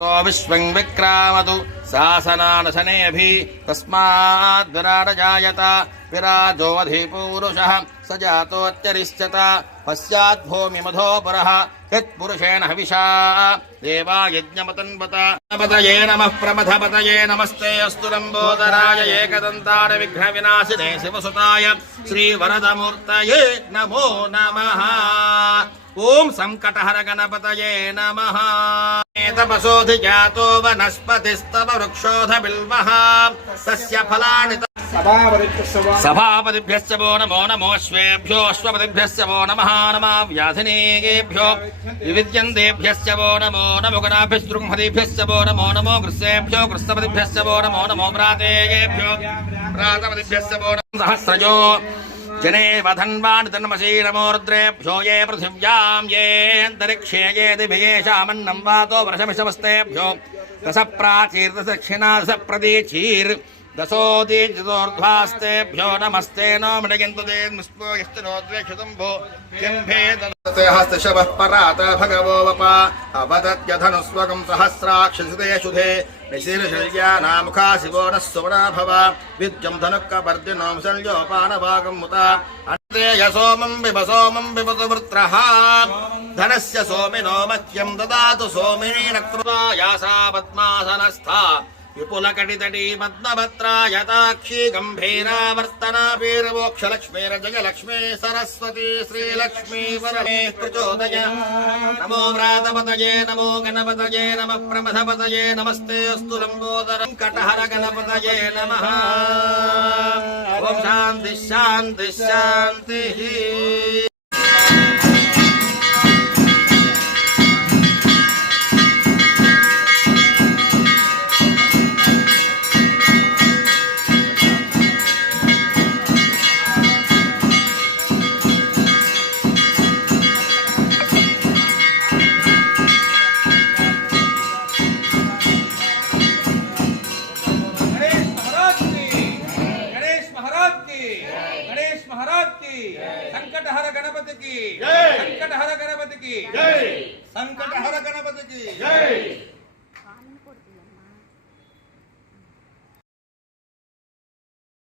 तो विश्वं विक्रामतु शासनानशनेऽभि तस्माद्विराड जायत विराजोऽधिपूरुषः स जातोऽत्यरिष्यत पश्चाद्भूमिमधो पुरः यत्पुरुषेण हविषा देवा यज्ञमतन्वत पतये नमः प्रमथपतये नमस्ते अस्तु लम्बोदराय एकदन्ताय विघ्नविनाशिने शिवसुताय श्रीवरदमूर्तये नमो नमः ॐ सङ्कटहर गणपतये नमः तपसोऽधिजातो वनस्पतिस्तव वृक्षोऽध बिल्वः तस्य फलानि सभापतिभ्यश्च वो नमो नमोऽश्वेभ्यो अश्वपतिभ्यश्च वो नमः नमः। व्याधिनेभ्यो विविद्यन्तेभ्यश्च वो नमो नमो गणाभ्यस्तृंहतिभ्यश्च वो नमो नमो गृस्सेभ्यो गृस्तपतिभ्यश्च वो नमो नमो प्रातेभ्यो प्रातपतिभ्यश्च वो नमो सहस्रजो। జనేవ ధన్వాన్ తన్మసీ నమోరుద్రేభ్యో ఏ పృథివ్యాం ఏంతరిక్షే ఏదిభియేషామన్నం వాతో వృషమిషమస్తేభ్యో రస ప్రాచీర్దక్షిణా రస ప్రదీచీర్ दशोदीचतुर्ध्वास्तेभ्यो नमस्ते नो मृगन्तु तेन्मुष्पो यश्चनोद्वेक्षितम्भो किम्भे दत्ते हस्तशवः परात भगवो वपा अवदत्यधनुस्वगं सहस्राक्षसिते शुधे निशीर्षल्यानामुखा शिवो नः सुवना भव विद्यं धनुक्कपर्दिनो शल्योपानभागं मुता अन्तेय सोमं बिब सोमं बिबतु वृत्रः धनस्य सोमिनो मह्यं ददातु सोमिनी नकृता यासा पद्मासनस्था विपुलकटितटी पद्मभद्रायताक्षी गम्भीरावर्तनापीर्मोक्षलक्ष्मीर्जयलक्ष्मी सरस्वती श्रीलक्ष्मी वरमे प्रचोदय नमो व्रातपतये नमो गणपतये नमः प्रमथपतये नमस्ते अस्तु लम्बोदरं कटहर गणपतये नमः ॐ शान्तिः शान्तिः शान्तिः की संकट हर गणपति की संकट हर गणपति की संकट हर गणपति की